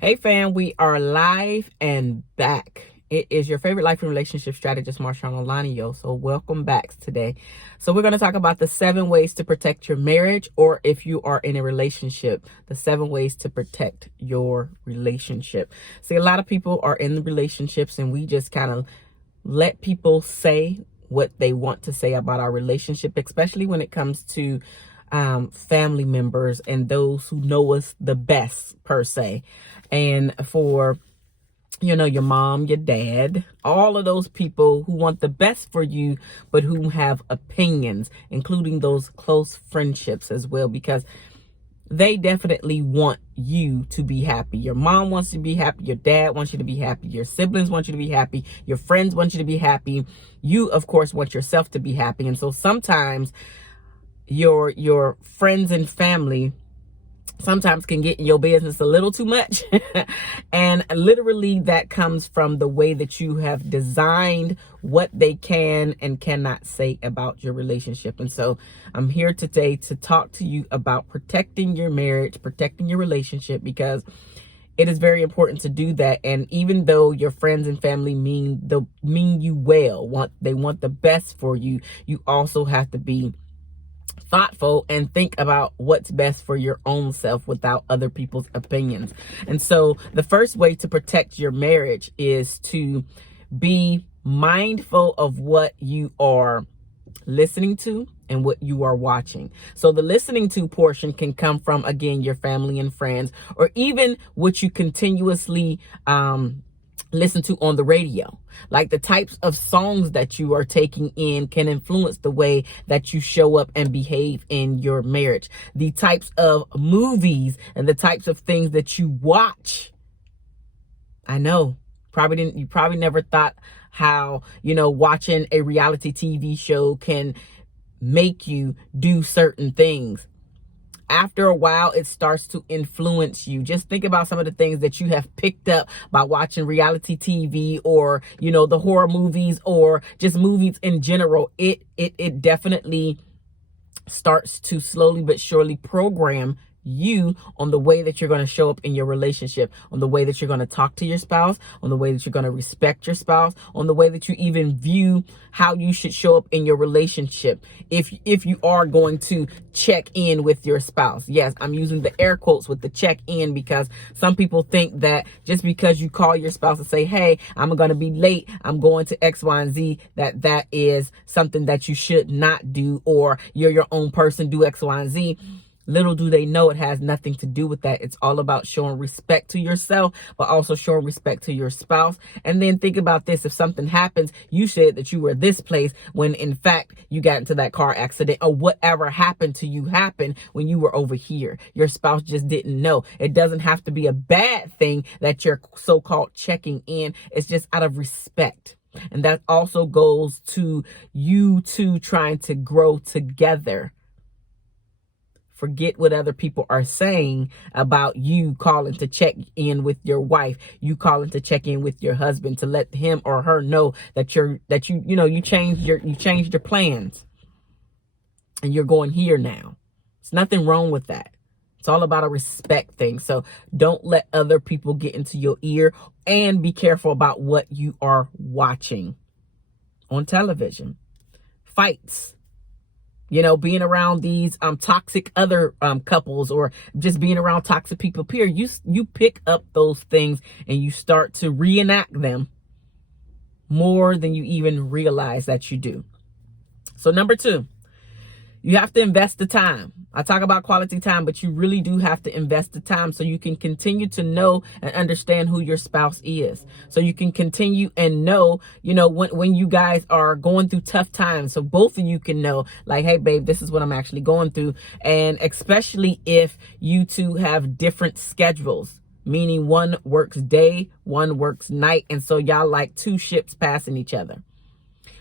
Hey fam, we are live and back. It is your favorite life and relationship strategist, MarshaunO. So welcome back today. So we're going to talk about the 7 ways to protect your marriage, or if you are in a relationship, the 7 ways to protect your relationship. See, a lot of people are in the relationships and we just kind of let people say what they want to say about our relationship, especially when it comes to family members and those who know us the best, per se. And for, your mom, your dad, all of those people who want the best for you, but who have opinions, including those close friendships as well, because they definitely want you to be happy. Your mom wants you to be happy. Your dad wants you to be happy. Your siblings want you to be happy. Your friends want you to be happy. You, of course, want yourself to be happy. And so sometimes your friends and family sometimes can get in your business a little too much. And literally that comes from the way that you have designed what they can and cannot say about your relationship. And so I'm here today to talk to you about protecting your marriage, protecting your relationship, because it is very important to do that. And even though your friends and family mean you well, they want the best for you, you also have to be thoughtful and think about what's best for your own self without other people's opinions. And so the first way to protect your marriage is to be mindful of what you are listening to and what you are watching. So the listening to portion can come from, again, your family and friends, or even what you continuously listen to on the radio. Like the types of songs that you are taking in can influence the way that you show up and behave in your marriage. The types of movies and the types of things that you watch. I know, you probably never thought how, watching a reality TV show can make you do certain things. After a while, it starts to influence you. Just think about some of the things that you have picked up by watching reality TV, or, the horror movies, or just movies in general. It definitely starts to slowly but surely program you on the way that you're going to show up in your relationship, on the way that you're going to talk to your spouse, on the way that you're going to respect your spouse, on the way that you even view how you should show up in your relationship. If you are going to check in with your spouse. Yes, I'm using the air quotes with the check in, because some people think that just because you call your spouse and say, hey, I'm going to be late, I'm going to X, Y, and Z, that is something that you should not do, or you're your own person, do X, Y, and Z. Little do they know it has nothing to do with that. It's all about showing respect to yourself, but also showing respect to your spouse. And then think about this. If something happens, you said that you were this place when in fact you got into that car accident, or whatever happened to you happened when you were over here. Your spouse just didn't know. It doesn't have to be a bad thing that you're so-called checking in. It's just out of respect. And that also goes to you two trying to grow together. Forget what other people are saying about you calling to check in with your wife, you calling to check in with your husband, to let him or her know that you changed your plans and you're going here now. There's nothing wrong with that. It's all about a respect thing. So don't let other people get into your ear, and be careful about what you are watching on television. Fights. Being around these toxic other couples, or just being around toxic people, period. You pick up those things and you start to reenact them more than you even realize that you do. So number 2, you have to invest the time. I talk about quality time, but you really do have to invest the time so you can continue to know and understand who your spouse is. So you can continue and know, when you guys are going through tough times. So both of you can know, like, hey, babe, this is what I'm actually going through. And especially if you two have different schedules, meaning one works day, one works night. And so y'all like 2 ships passing each other.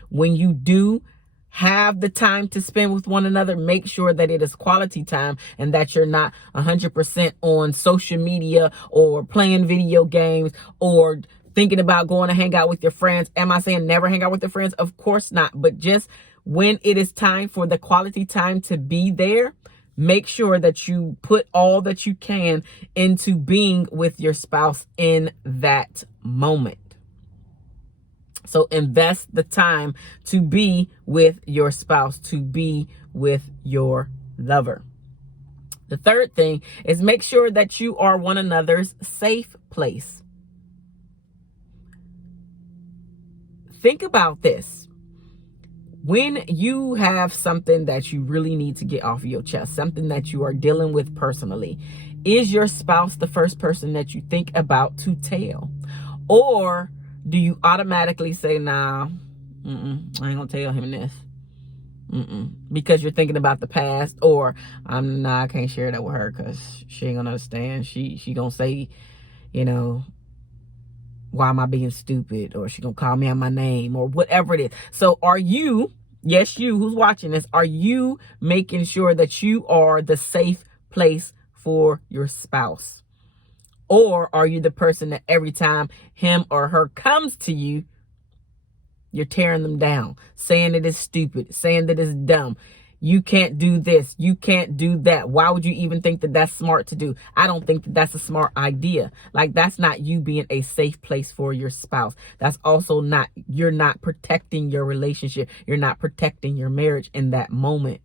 When you do have the time to spend with one another, make sure that it is quality time and that you're not 100% on social media or playing video games or thinking about going to hang out with your friends. Am I saying never hang out with your friends? Of course not. But just when it is time for the quality time to be there, Make sure that you put all that you can into being with your spouse in that moment. So invest the time to be with your spouse, to be with your lover. The third thing is make sure that you are one another's safe place. Think about this. When you have something that you really need to get off of your chest, something that you are dealing with personally, is your spouse the first person that you think about to tell? Or do you automatically say, nah, I ain't gonna tell him this? Because you're thinking about the past, or I can't share that with her because she ain't gonna understand. She gonna say, why am I being stupid? Or she gonna call me out my name, or whatever it is. So are you, yes, you who's watching this, are you making sure that you are the safe place for your spouse? Or are you the person that every time him or her comes to you, you're tearing them down, saying it is stupid, saying that it's dumb. You can't do this. You can't do that. Why would you even think that that's smart to do? I don't think that that's a smart idea. Like, that's not you being a safe place for your spouse. That's also not, you're not protecting your relationship. You're not protecting your marriage in that moment.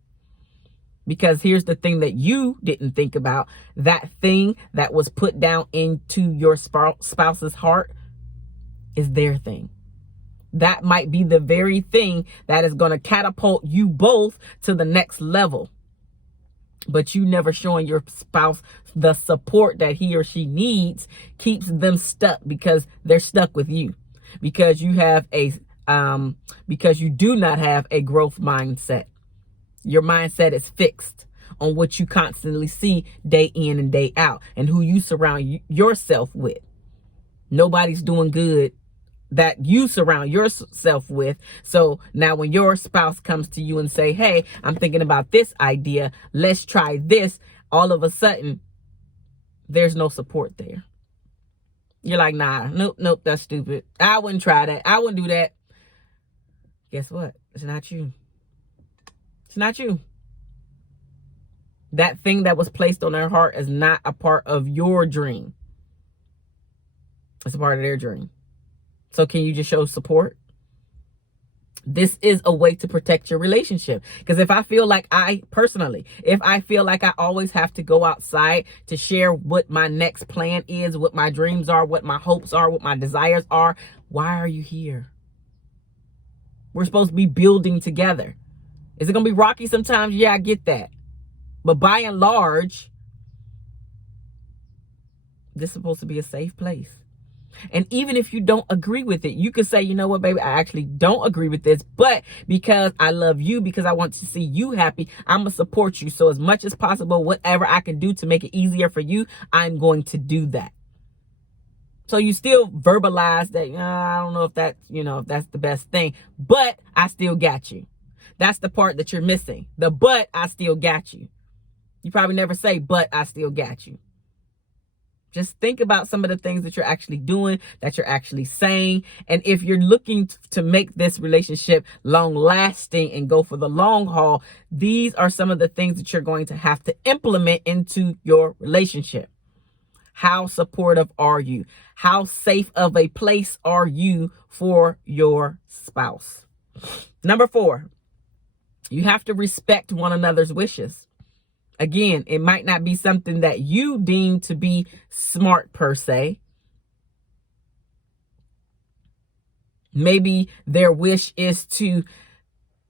Because here's the thing that you didn't think about. That thing that was put down into your spouse's heart is their thing. That might be the very thing that is going to catapult you both to the next level. But you never showing your spouse the support that he or she needs keeps them stuck, because they're stuck with you. Because you have because you do not have a growth mindset. Your mindset is fixed on what you constantly see day in and day out, and who you surround yourself with. Nobody's doing good that you surround yourself with. So now when your spouse comes to you and say, hey, I'm thinking about this idea, let's try this, all of a sudden there's no support there. You're like, nah, nope, that's stupid. I wouldn't try that. I wouldn't do that. Guess what? It's not you. It's not you. That thing that was placed on their heart is not a part of your dream. It's a part of their dream. So can you just show support? This is a way to protect your relationship. Because if I feel like I always have to go outside to share what my next plan is, what my dreams are, what my hopes are, what my desires are, why are you here? We're supposed to be building together. Is it going to be rocky sometimes? Yeah, I get that. But by and large, this is supposed to be a safe place. And even if you don't agree with it, you could say, you know what, baby, I actually don't agree with this, but because I love you, because I want to see you happy, I'm going to support you. So as much as possible, whatever I can do to make it easier for you, I'm going to do that. So you still verbalize that, I don't know if that's, if that's the best thing, but I still got you. That's the part that you're missing. The but I still got you. You probably never say, but I still got you. Just think about some of the things that you're actually doing, that you're actually saying. And if you're looking to make this relationship long lasting and go for the long haul, these are some of the things that you're going to have to implement into your relationship. How supportive are you? How safe of a place are you for your spouse? Number 4, you have to respect one another's wishes. Again, it might not be something that you deem to be smart per se. Maybe their wish is to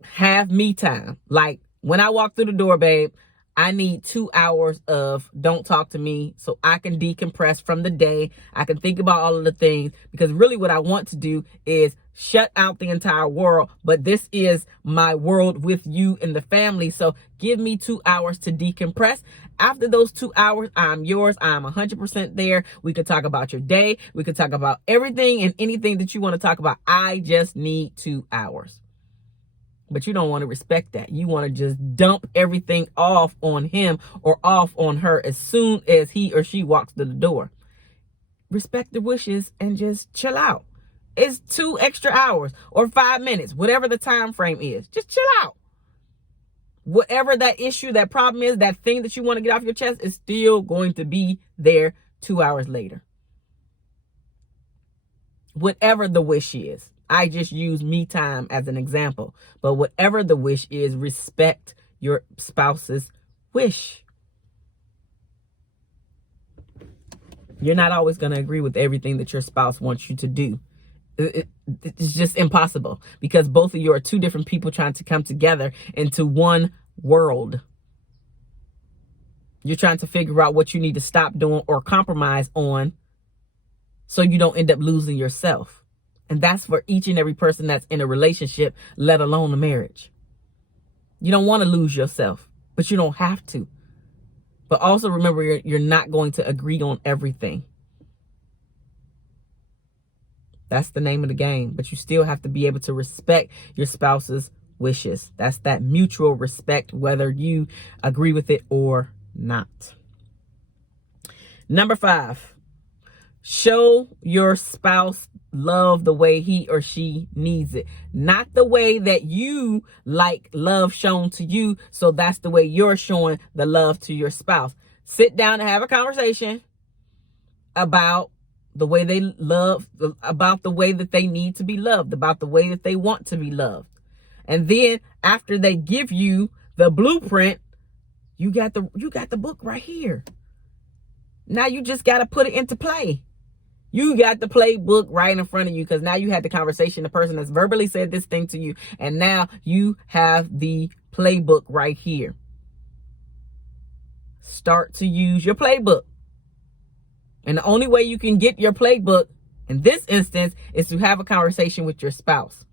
have me time. Like, when I walk through the door, babe, I need 2 hours of don't talk to me so I can decompress from the day. I can think about all of the things, because really what I want to do is shut out the entire world. But this is my world with you and the family. So give me 2 hours to decompress. After those 2 hours, I'm yours. I'm 100% there. We could talk about your day. We could talk about everything and anything that you want to talk about. I just need 2 hours. But you don't want to respect that. You want to just dump everything off on him or off on her as soon as he or she walks to the door. Respect the wishes and just chill out. It's 2 extra hours or 5 minutes, whatever the time frame is. Just chill out. Whatever that issue, that problem is, that thing that you want to get off your chest is still going to be there 2 hours later. Whatever the wish is. I just use me time as an example. But whatever the wish is, respect your spouse's wish. You're not always going to agree with everything that your spouse wants you to do. It's just impossible, because both of you are two different people trying to come together into one world. You're trying to figure out what you need to stop doing or compromise on so you don't end up losing yourself. And that's for each and every person that's in a relationship, let alone a marriage. You don't want to lose yourself, but you don't have to. But also remember, you're not going to agree on everything. That's the name of the game. But you still have to be able to respect your spouse's wishes. That's that mutual respect, whether you agree with it or not. Number 5, show your spouse love the way he or she needs it. Not the way that you like love shown to you. So that's the way you're showing the love to your spouse. Sit down and have a conversation about the way they love, about the way that they need to be loved, about the way that they want to be loved. And then after they give you the blueprint, you got the book right here. Now you just got to put it into play. You got the playbook right in front of you, because now you had the conversation, the person that's verbally said this thing to you, and now you have the playbook right here. Start to use your playbook. And the only way you can get your playbook in this instance is to have a conversation with your spouse.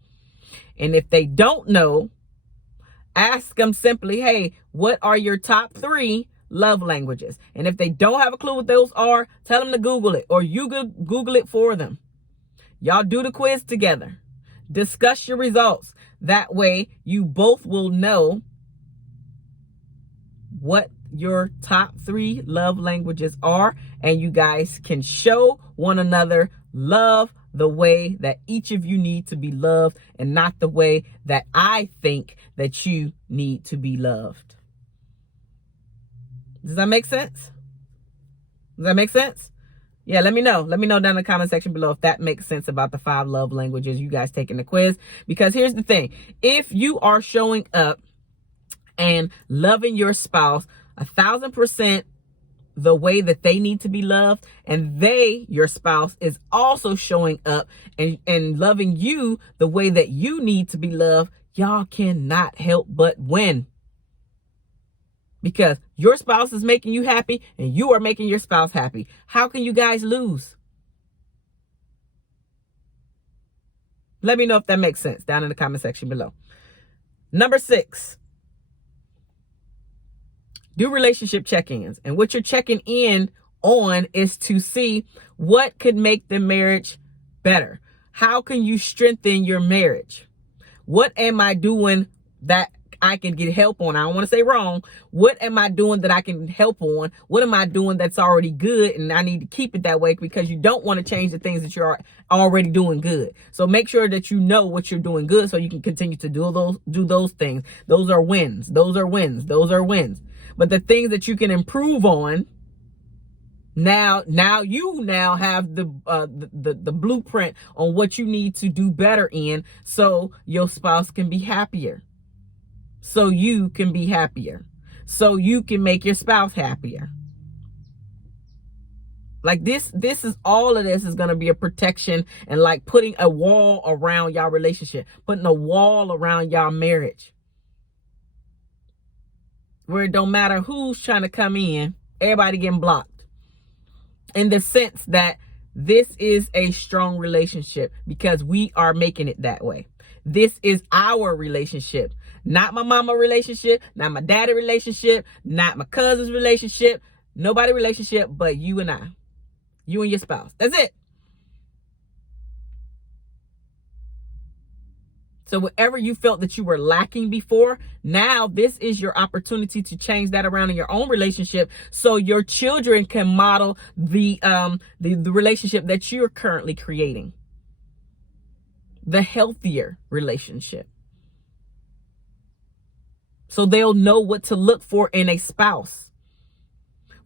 And if they don't know, ask them simply, hey, what are your top 3 love languages? And if they don't have a clue what those are, tell them to Google it, or you Google it for them. Y'all do the quiz together. Discuss your results. That way you both will know what your top 3 love languages are, and you guys can show one another love the way that each of you need to be loved, and not the way that I think that you need to be loved. Does that make sense? Does that make sense? Yeah, let me know. Let me know down in the comment section below if that makes sense about the 5 love languages, you guys taking the quiz. Because here's the thing. If you are showing up and loving your spouse 1,000% the way that they need to be loved, and your spouse, is also showing up and loving you the way that you need to be loved, y'all cannot help but win. Because your spouse is making you happy and you are making your spouse happy. How can you guys lose? Let me know if that makes sense down in the comment section below. Number 6. Do relationship check-ins. And what you're checking in on is to see what could make the marriage better. How can you strengthen your marriage? What am I doing that I can get help on? I don't want to say wrong. What am I doing that I can help on? What am I doing that's already good and I need to keep it that way? Because you don't want to change the things that you're already doing good. So make sure that you know what you're doing good so you can continue to do those things. Those are wins. Those are wins. Those are wins. But the things that you can improve on, now you have the blueprint on what you need to do better in, so your spouse can be happier. So you can be happier. So you can make your spouse happier. Like this is all of this is going to be a protection, and like putting a wall around y'all relationship, putting a wall around y'all marriage, where it don't matter who's trying to come in, everybody getting blocked. In the sense that this is a strong relationship because we are making it that way. This is our relationship, not my mama relationship, not my daddy relationship, not my cousin's relationship, nobody relationship but you and I, you and your spouse. That's it. So whatever you felt that you were lacking before, now this is your opportunity to change that around in your own relationship, so your children can model the relationship that you're currently creating. The healthier relationship. so they'll know what to look for in a spouse.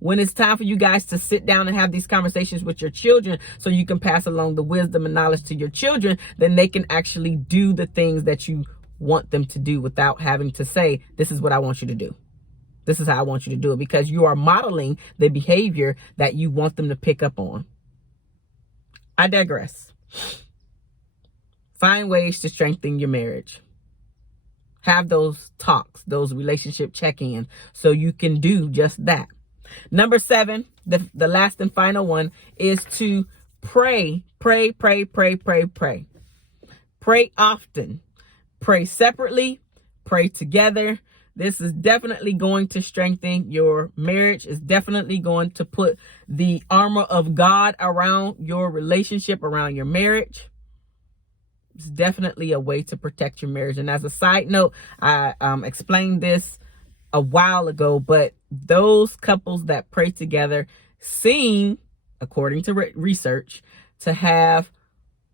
When it's time for you guys to sit down and have these conversations with your children so you can pass along the wisdom and knowledge to your children, then they can actually do the things that you want them to do without having to say, this is what I want you to do. This is how I want you to do it, because you are modeling the behavior that you want them to pick up on. I digress. Find ways to strengthen your marriage. Have those talks, those relationship check-ins, so you can do just that. Number 7, the last and final one, is to pray. Pray often. Pray separately. Pray together. This is definitely going to strengthen your marriage. It's definitely going to put the armor of God around your relationship, around your marriage. It's definitely a way to protect your marriage. And as a side note, I explained this a while ago, but those couples that pray together seem, according to research, to have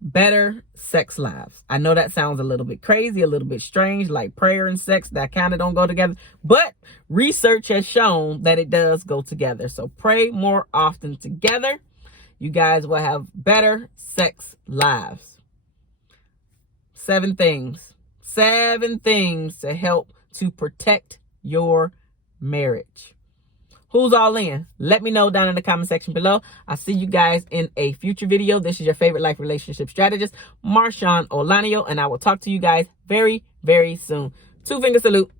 better sex lives. I know that sounds a little bit crazy, a little bit strange, like prayer and sex that kind of don't go together, but research has shown that it does go together. So pray more often together. You guys will have better sex lives. 7 things to help to protect your marriage. Who's all in? Let me know down in the comment section below. I'll see you guys in a future video. This is your favorite life relationship strategist, MarshaunO, and I will talk to you guys very, very soon. 2 finger salute.